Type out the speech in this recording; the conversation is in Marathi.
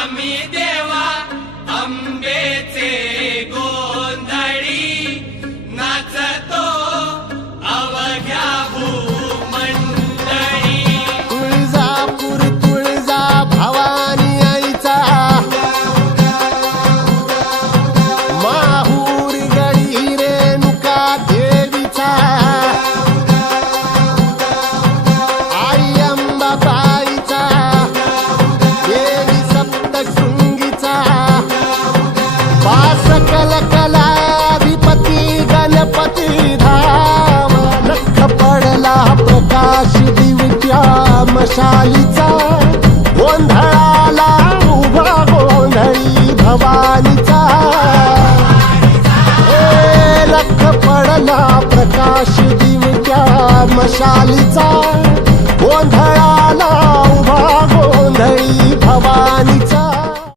आम्ही देवा अंबेचे गोंधळी नाचतो अवघ्या भूमंडळी. तुळजापूर तुळजा भवानी आईचा माहूर गडी रेणुका देवीचा आई अंबाबाईचा देवी सप्तशृंगीचा पास कलकलाधिपती गणपती धाम लख पडला प्रकाश दिव्या मशालीचा.